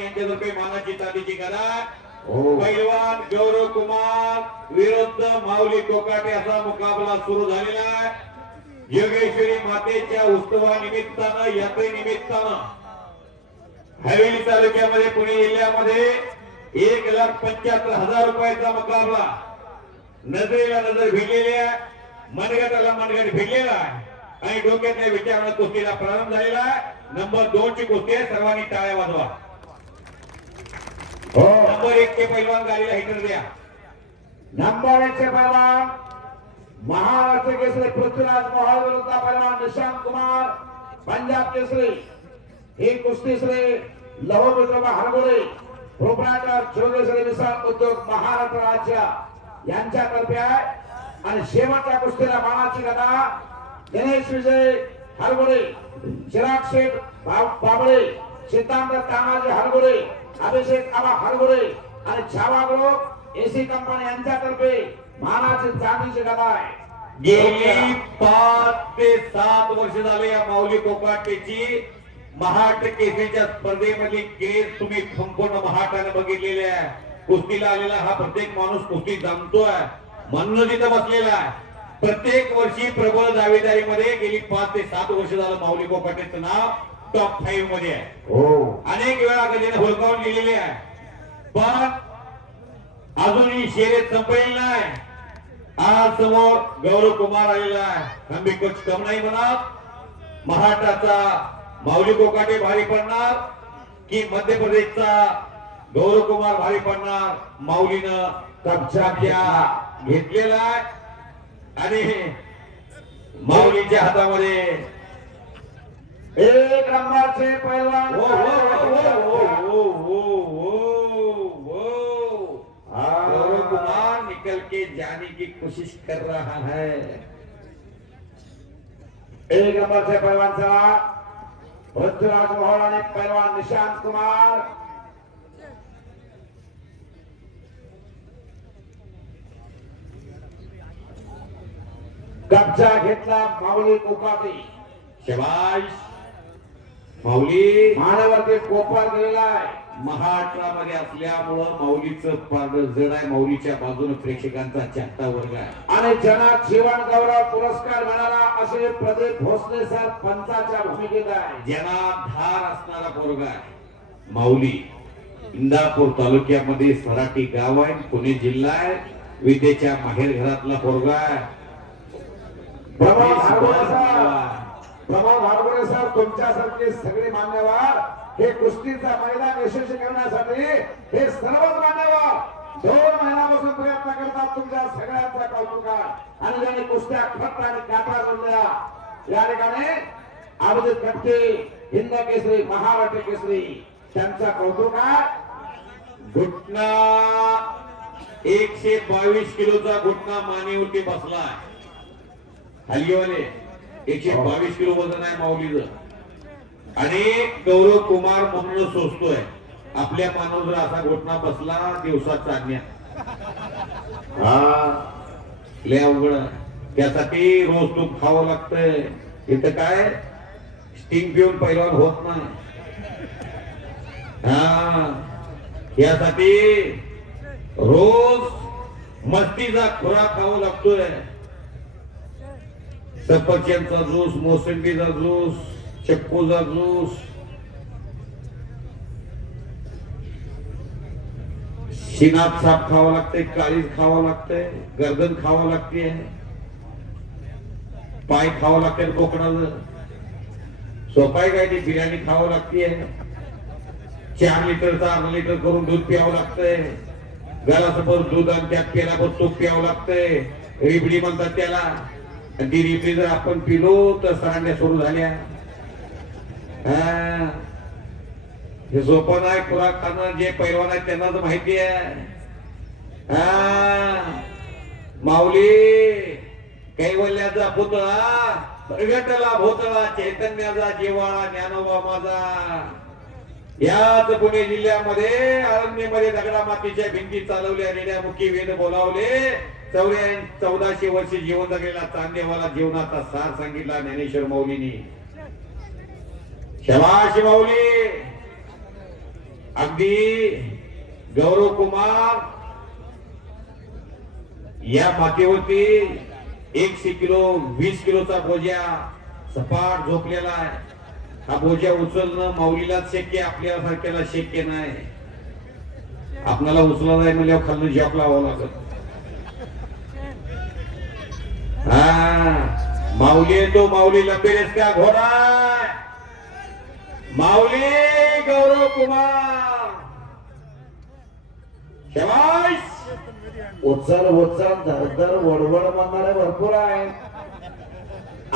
यांच्यातर्फे मानाची तालीची गदा पैलवान गौरव कुमार विरुद्ध माऊली कोकाटे असा मुकाबला सुरू झालेला आहे. योगेश्वरी मातेच्या उत्सवानिमित्तानं यात्रेनिमित्तानं हवेली तालुक्यामध्ये पुणे जिल्ह्यामध्ये 1,75,000 रुपयाचा मुकाबला नजरेला नजर भिडलेली आहे. मनगटाला मनगट भिडलेला आहे आणि डोक्यातल्या विचारानं कुस्तीला प्रारंभ झालेला आहे. नंबर 2 ची कुस्ती आहे. सर्वांनी टाळ्या वाजवा. नंबर 1 चे पैलवान गाडीला हिटर द्या. नंबर 1 चे पैलवान महाराष्ट्र केसरी पृथ्वीराज मोहोळ विरुद्ध पैलवान निशांत कुमार पंजाब केसरी. ही कुस्ती श्री लहू विद्रोबा हरगोडे प्रोप्रायटर जोगेश्वरी मिसळ उद्योग महाराष्ट्र राज्य यांच्यातर्फे आहे. आणि शेवटच्या कुस्तीला मानाची गदा गणेश विजय हरगोडे, चिराग शेठ बाबळे, सिद्धांत तानाजी हरगोडे, अभिषेक आबा हरगोडे आणि छावा ग्रुप एसी कंपनी यांच्यातर्फे मानाची चांदीची गदा आहे. गेली 5 ते 7 वर्ष झाले या माऊली कोकाटेची महाराष्ट्र केसरीच्या स्पर्धेमधली केस तुम्ही संपूर्ण महाराष्ट्राने बघितलेले आहे. कुस्तीला आलेला हा प्रत्येक माणूस कुस्ती जाणतोय म्हणून तिथं बसलेला आहे. प्रत्येक वर्षी प्रबळ दावेदारीमध्ये गेली 5 ते 7 वर्ष झालं माऊली कोकाटेचं नाव टॉप 5 मध्ये आहे. अनेक वेळा गजेने हुलकावून लिहिलेले आहे. पण अजूनही शर्यत संपलेली नाही. आज समोर गौरव कुमार आलेला आहे. आम्ही कुछ कम नाही म्हणत. महाराष्ट्राचा माऊली कोकाटे भारी पडणार की मध्य प्रदेशचा गौरव कुमार भारी पडणार. माऊलीनं कब्जा घेतलेला आहे आणि माऊलीच्या हातामध्ये 1 नंबरचे पैलवान गौरव कुमार निकल के जाने की कोशिश कर रहा है. 1 नंबरचे पैलवानचा पृथ्वीराज मोहोळ आणि पैलवान निशांत कुमार. कब्जा घेतला माऊली कोकाटे. शबाश माऊली मानावरती कोपाल गेलेला आहे. महाराष्ट्रामध्ये असल्यामुळं माऊलीचं पारड जड आहे. माऊलीच्या बाजूने प्रेक्षकांचा चाहता वर्ग आहे आणि जना जीवन गौरव पुरस्कार मिळाला असे प्रदीप भोसले सर पंचाच्या भूमिकेत आहे. ज्यांना धार असणारा पोरगा आहे माऊली. इंदापूर तालुक्यामध्ये सराटी गाव आहे. पुणे जिल्हा आहे. विद्येच्या माहेर घरातला पोरगा आहे. प्रभाव भागवडे सर तुमच्यासारखे सगळे मान्यवर हे कुस्तीचा मैदान यशस्वी करण्यासाठी हे सर्वच मान्यवर 2 महिन्यापासून प्रयत्न करतात. तुमच्या सगळ्यांचा कौतुक आहे. आणि ज्यांनी कुस्त्या खट आणि काटा जोडल्या या ठिकाणी अभिजित कट्टे हिंद केसरी महाराष्ट्र केसरी त्यांचा कौतुक आहे. घुटना 122 किलोचा घुटना मानेवरती बसला. हल्लीवाले 122 किलो वजन आहे माऊलीचं. आणि गौरव कुमार म्हणून सोचतोय आपल्या मानव जर असा घोटना बसला दिवसात चालण्या लय अवघड. त्यासाठी रोज तूप खावं लागतंय. इथं काय स्टिंग पिऊन पैलवान होत नाही. यासाठी रोज मस्तीचा खुराक खावा लागतोय. सफरचंदचा ज्यूस, मोसंबीचा ज्यूस, चिक्कूचा ज्यूस, शिनात साप खावा लागते, काळीज खावा लागते, गर्दन खावा लागते, पाय खावं लागते कोकणाचं. सोपाय काय ती बिर्याणी खावं लागते. 4 लिटरचा 8 लिटर करून दूध प्यावं लागतंय. गलासभर दूध आणि त्यात पेलाभर तूप प्यावं लागतंय. रिबडी म्हणतात त्याला. ती रिबडी जर आपण पिलो तर सरांड्या सुरू झाल्या. हे झोपण आहे खुराक खाणं जे पैलवान आहे त्यांना तर माहिती आहे. माऊली कैवल्याचा पुतळा प्रगटला भोतळा चैतन्याचा जिव्हाळा ज्ञानोबा माझा. याच पुणे जिल्ह्यामध्ये आळंदीमध्ये दगडा मातीच्या भिंती चालवल्या, रेड्यामुखी वेद बोलावले. 1400 वर्ष जीवन जगलेला चांदेवाला जीवनाचा सार सांगितला ज्ञानेश्वर माऊलींनी. शबाश माऊली. अगदी गौरव कुमार या मातेवरती 100 किलो 20 किलोचा बोजा सपाट झोपलेला आहे. हा बोजा उचलणं माऊलीलाच शक्य, आपल्याला सारख्याला शक्य नाही. आपल्याला उचलला नाही म्हणजे खालून जॉब लावावं लागत. हा माऊली येतो, माऊली लंबेरेस का घोडा, माऊली गौरव कुमार शाबाश. उचल उचल धरधर वडवड म्हणणारे भरपूर आहे.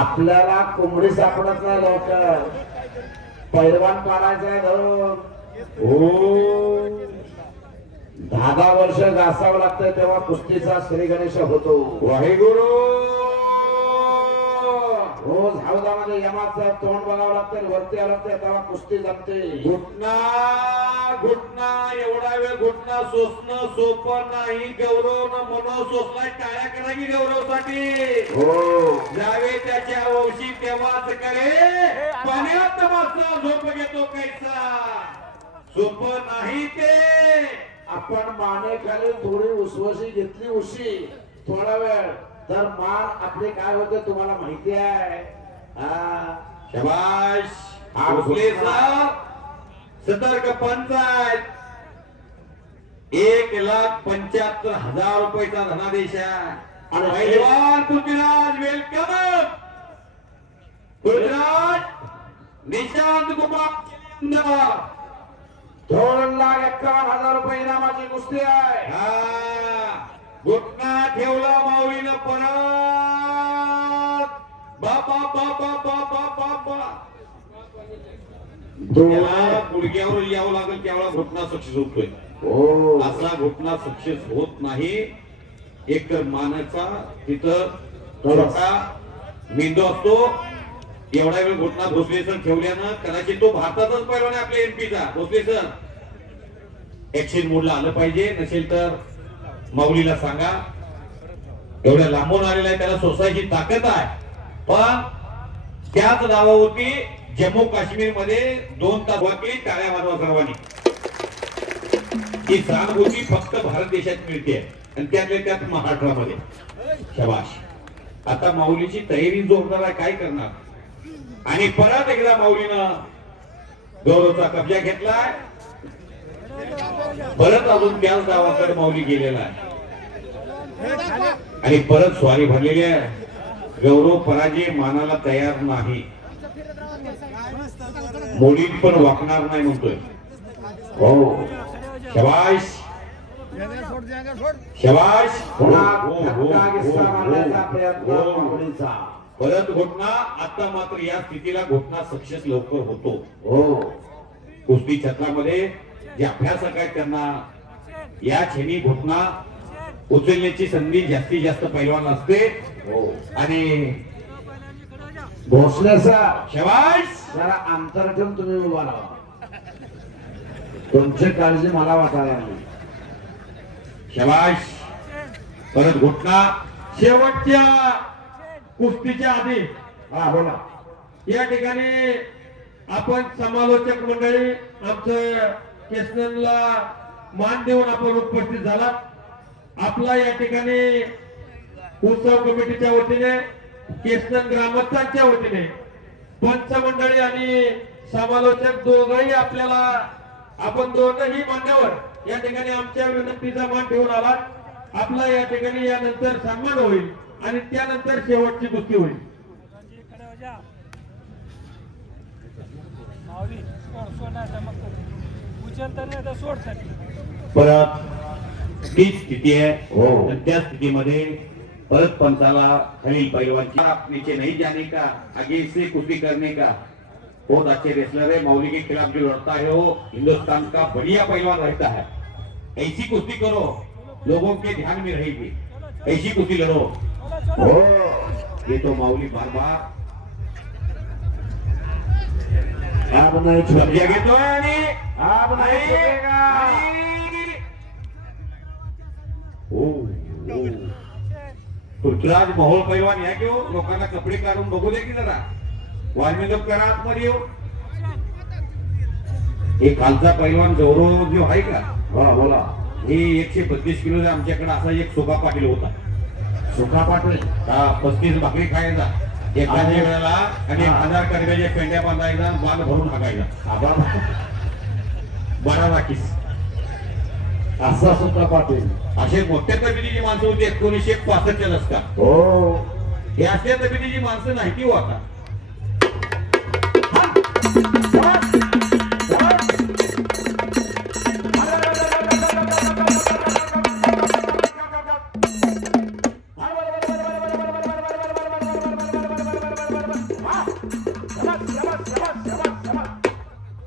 आपल्याला कोंबडी सापडत नाही लवकर. पैलवान पाडायचा आहे धरून. हो 10 वर्ष घासावं लागतं तेव्हा कुस्तीचा श्री गणेश होतो. वाहेगुरु. रोज हौदामध्ये यमाचं तोंड बघावं लागतं, वरती आलं लागतं तेव्हा कुस्ती जमते. घुटना घुटना एवढा वेळ घुटना सोसणं सोपं नाही. गौरवनं मनोज सोसलाय. टाळ्या करा की गौरवसाठी. हो जावे त्याच्या वंशी तेव्हाच करे, पाण्यात मासा झोप घेतो कैसा. सोपं नाही ते. आपण मानेखाली थोडी उसवशी घेतली उशी थोडा वेळ तर मान आपले काय होते तुम्हाला माहिती आहे. शाबाश. भोसले सतर्क पंचायत 1,75,000 रुपयाचा धनादेश आहे. आणि पहिलवान पृथ्वीराज वेलकम. पृथ्वीराज निशांत कुमार 2,51,000 रुपये इनामाची कुस्ती आहे. घुटना ठेवला माऊलीनं परत. बाबा बाबा बाबा बाबा त्याला गुडघ्यावर यावं लागेल त्यावेळा घुटना सक्सेस होतोय. हो असा घुटना सक्सेस होत नाही. एक तर मानाचा तिथं थोडासा मेंदू असतो. एवढा वेळ घुटना भोसले सर ठेवल्यानं कदाचित तो भारतातच पहिला नाही आपल्या एमपीचा. भोसले सर ऍक्शन मोडला आलं पाहिजे. नसेल तर माऊलीला सांगा. एवढ्या लांबून आलेला आहे त्याला सोसायची ताकद आहे. पण त्याच नावावरती जम्मू काश्मीर मध्ये 2 तास वाकली. टाळ्या वाजवा सर्वांनी. ही सहानुभूती फक्त भारत देशात मिळते आणि त्यातल्या त्यात महाराष्ट्रामध्ये. शाबाश. आता माऊलीची तयारी जोरदार आहे. काय करणार. आणि परत एकदा माऊलीनं गौरवचा कब्जा घेतलाय. परत अजून त्याच गावाकडे माऊली गेलेला आहे आणि परत स्वारी भरलेली आहे. गौरव पराजय मानाला तयार नाही. मोडीत पण वाकणार नाही म्हणतोय. हो शाबाश शाबाश. पुन्हा धक्का किस्सा मारण्याचा प्रयत्न माऊलीचा. परत घुटना. आता मात्र या स्थितीला घुटना सक्सेस लवकर होतो. हो कुस्ती क्षेत्रामध्ये जे अभ्यासक आहेत त्यांना या क्षणी घुटना उचलण्याची संधी जास्तीत जास्त पैलवान असते. हो आणि भोसले सर शाबाश. जरा अंतर ठेवून तुम्ही उभा राहा. तुमची काळजी मला वाटायला लागली. शाबाश. परत घुटना. शेवटच्या कुस्तीच्या आधी हा बोला. या ठिकाणी आपण समालोचक मंडळी आमचं केसनला मान देऊन आपण उपस्थित झाला. आपला या ठिकाणी उत्सव कमिटीच्या वतीने केसनन ग्रामस्थांच्या वतीने पंच मंडळी आणि समालोचक दोघंही आपल्याला आपण दोघंही मान्यवर या ठिकाणी आमच्या विनंतीचा मान ठेवून आला. आपला या ठिकाणी यानंतर सन्मान होईल आणि त्यानंतर शेवटची कुस्ती होईल. परत तीच स्थिती आहे. हो. तर त्या स्थितीमध्ये परत पंचाला खालील पैलवानची आप नीचे नहीं जाने का, आगे से कुश्ती करने का. बहुत अच्छे रेसलर है. मौली के खिलाफ जो लड़ता है वो हिंदुस्तान का बढ़िया पैलवान रहता है. ऐसी कुश्ती करो लोगों के ध्यान में रहेगी. ऐसी कुश्ती लड़ो. हो ये तो माऊली बार बार आप नाही कब्जा छुटेगा. घेतोय आणि आप नाही छुटेगा. पृथ्वीराज मोहोळ पैलवान या घेऊ. लोकांना कपडे काढून बघू दे की जरा. वाल्मिक करा आतमध्ये येऊ. हे खालचा पैलवान गौरव जो आहे का, हा बोला. हे 132 किलो आमच्याकडे असा एक सुका पाटील होता. सुखा पाटील. 35 भाकरी खायचा एखाद्या आणि- वेळेला आणि हा. 1000 कडब्याच्या पेंड्या बांधायचा, बांध भरून हाकायचा. आबा बरा राखीस. असा सुखा पाटील. असे मोठ्या तब्येतीची माणसं होती 1965च्या दशकात. हो. हे असल्या तब्येतीची माणसं नाही ती हो आता.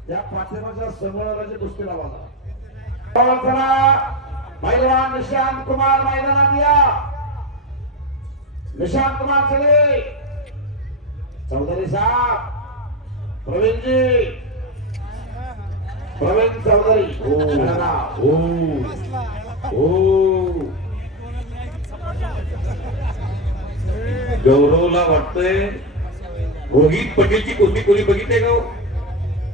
त्या पाठिंबाच्या समोराची कुस्ती लावाला. पैलवान निशांत कुमार मैदानात या. निशांत कुमार चले. चौधरी साहब, प्रवीणजी, प्रवीण चौधरी. गौरवला वाटतंय रोहित पटेलची कुस्ती कोणी बघितली का हो?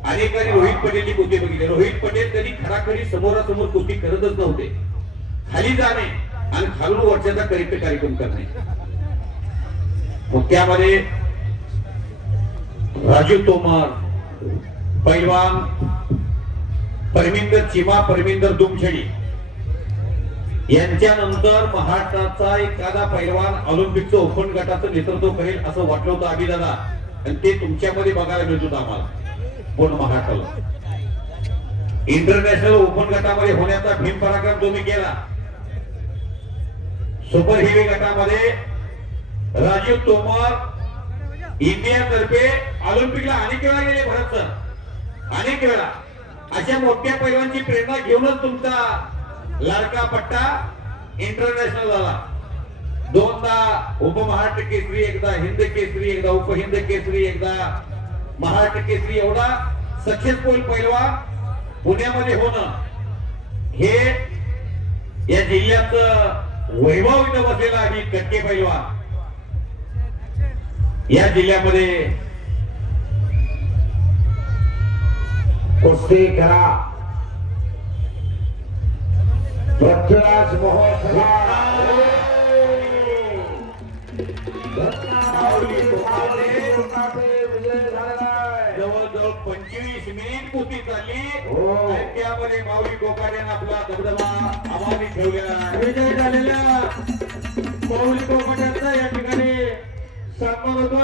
अनेकांनी रोहित पटेलची कुस्ती बघितली. रोहित पटेल कधी खराखरी समोरासमोर कुस्ती करतच नव्हते. खाली जाणे आणि खालून वर्षाचा करेक्ट कार्यक्रम करणे. मग त्यामध्ये राजू तोमर, पैलवान परमिंदर चिमा, परमिंदर दुमछडी यांच्यानंतर महाराष्ट्राचा एखादा पैलवान ऑलिम्पिकचं ओपन गटाचं नेतृत्व करेल असं वाटलं होतं अभिदादा, आणि ते तुमच्यामध्ये बघायला मिळत होतं आम्हाला. पूर्ण महाराष्ट्राला इंटरनॅशनल ओपन गटामध्ये होण्याचा भीम पराक्रम तुम्ही केला. सुपर हेवी गटामध्ये राजीव तोमर इंडिया तर्फे ऑलिम्पिकला अनेक वेळा गेले. भरत सर अनेक वेळा अशा मोठ्या पैलवानची प्रेरणा घेऊनच तुमचा लाडका पट्टा इंटरनॅशनल झाला. 2दा उपमहाराष्ट्र केसरी, एकदा हिंद केसरी, एकदा उपहिंद केसरी, एकदा महाराष्ट्र केसरी. एवढा सक्सेसफुल पैलवान पुण्यामध्ये होणं हे या जिल्ह्याचं वैभव इथं बसलेला आहे. कटके पैलवान या जिल्ह्यामध्ये कुस्ती करा. पृथ्वीराज महोत्सव विजय झालेला आहे. जवळजवळ 25 मिनिट कुस्ती चालली. हो. आणि त्यामध्ये माऊली कोकाट्याने आपला दबदबा आवाज ठेवलेला आहे. विजय झालेल्या माऊली कोकाट्यांचा या ठिकाणी सन्मान होतोय.